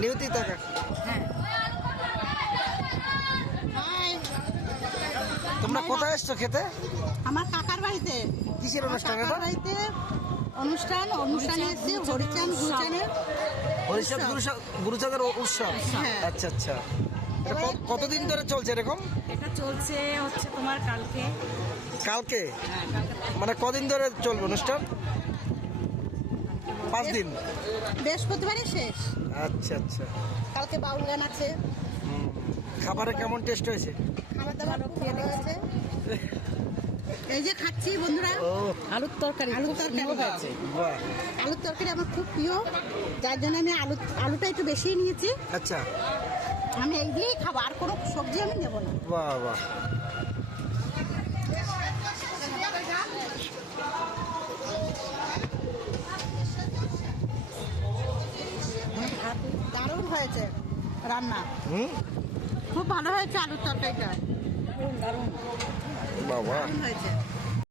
নিয়তি টাকা। তোমরা কোথায় এসছো খেতে? আমার কাকার বাড়িতে। কিসের অনুষ্ঠান এটা? কাকার বাড়িতে অনুষ্ঠানে এসেছি হরিচাঁদ গুরুচাঁদের। হরিচাঁদ গুরুচাঁদের উৎসব। হ্যাঁ। আচ্ছা আচ্ছা। এটা কতদিন ধরে চলছে এরকম? এটা চলছে হচ্ছে তোমার কালকে। কালকে মানে কদিন ধরে চলবে অনুষ্ঠান? 5 দিন। বৃহস্পতিবারে শেষ। আচ্ছা আচ্ছা। কালকে বাউল গান আছে। খাবারে কেমন টেস্ট হয়েছে? খাবার দাবার খুব ভালো হয়েছে। এই যে খাচ্ছি বন্ধুরা, ও আলুর তরকারি আলুর তরকারি হয়েছে। বাহ। আলুর তরকারি আমার খুব প্রিয়, যার জন্য আমি আলুটা একটু বেশি নিয়েছি। আচ্ছা আমি এই দিয়েই খাবো, আর কোনো সবজি আমি নেবো না। বাহ বাহ। দারুণ হয়েছে রান্না, হুম খুব ভালো হয়েছে আলুর তরকারিটা, বাবা। দারুণ হয়েছে।